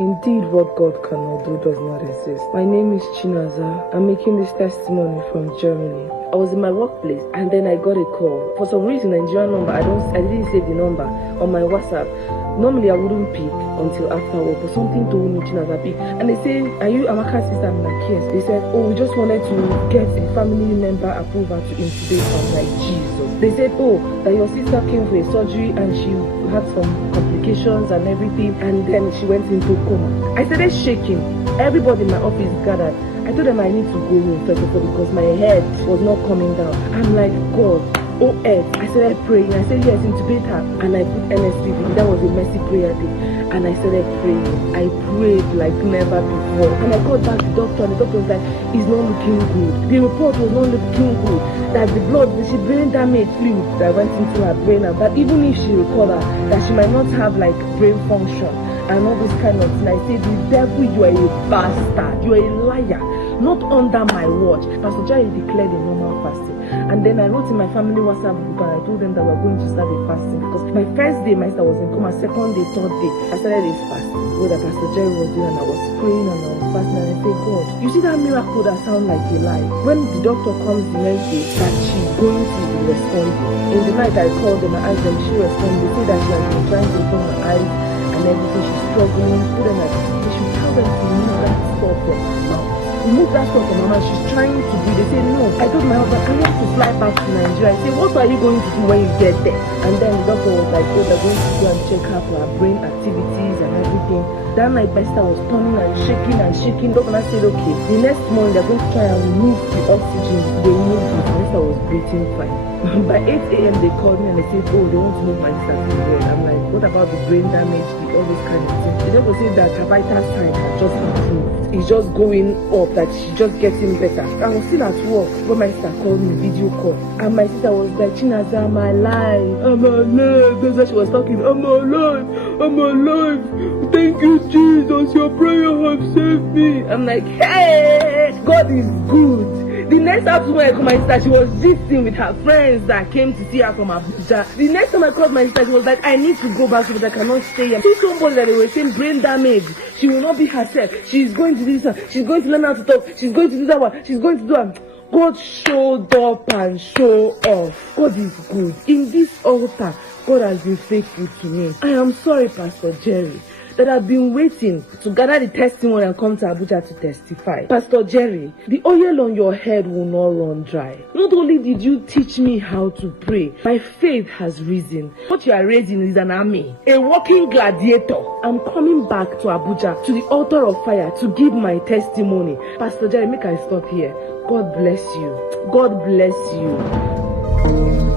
Indeed, what God cannot do does not exist. My name is Chinaza. I'm making this testimony from Germany. I was in my workplace and then I got a call. For some reason, Nigerian number, I didn't save the number on my WhatsApp. Normally I wouldn't pick until after work, but something told me Chinaza pick. And they say, "Are you Amaka's sister?" I'm like, "Yes." They said, "Oh, we just wanted to get a family member approval to intubate." I'm like, Jesus. They said, "Oh, that your sister came for a surgery and she had some complications and everything, and then she went into coma." I started shaking. Everybody in my office gathered. I told them I need to go home first of all because my head was not coming down. I'm like, God, oh earth. I started praying. I said, yes, intubate her. And I put NSPV. That was a mercy prayer day. And I started praying. I prayed like never before. And I got back to the doctor, and the doctor was like, it's not looking good. The report was not looking good. That the blood, she brain damage fluid that went into her brain, and that even if she recovered, that she might not have like brain function and all this kind of thing. I said, the devil, you are a bastard. You are a liar. Not under my watch. Pastor Jerry declared a normal fasting. And then I wrote in my family WhatsApp group and I told them that we're going to start a fasting. Because my first day, my sister was in coma. Second day, third day, I started this fasting. What that Pastor Jerry was doing, and I was praying and I was fasting. And I said, God, you see that miracle that sounds like a lie? When the doctor comes the next day, that she's going to be responding. In the night, I called them and asked them, she responded. They say that she has been trying to open her eyes and everything. She's struggling. Put them at, they should tell them to move that stuff from her mouth. Remove that stuff from her mouth. She's trying to breathe. They say, no. I told my husband, I want to fly back to Nigeria. I say, what are you going to do when you get there? And then the doctor was like, oh, they're going to go and check her for her brain activities and everything. That night, my sister was turning and shaking. Doctor said, okay, the next morning they're going to try and remove the oxygen. They removed it. My sister was breathing fine. By 8 a.m. they called me and they said, oh, they want to move my sister to the world. I'm like, what about the brain damage, all this kind of thing? The doctor said that her vital signs had just improved. It's just going up, that she's just getting better. I was still at work when my sister called me video call. And my sister was like, Chinaza, I'm alive. I'm alive. That's why she was talking. I'm alive. I'm alive. Thank you, Jesus. Your prayer have saved me. I'm like, hey, God is good. The next afternoon when I called my sister, she was visiting with her friends that came to see her from Abuja. The next time I called my sister, she was like, I need to go back because I cannot stay here. See somebody that they were saying brain damage. She will not be herself. She's going to do this one. She's going to learn how to talk. She's going to do that one. She's going to do that. God showed up and show off. God is good. In this altar, God has been faithful to me. I am sorry, Pastor Jerry, that I've been waiting to gather the testimony and come to Abuja to testify. Pastor Jerry, the oil on your head will not run dry. Not only did you teach me how to pray, my faith has risen. What you are raising is an army, a walking gladiator. I'm coming back to Abuja, to the altar of fire, to give my testimony. Pastor Jerry, make I stop here. God bless you. God bless you.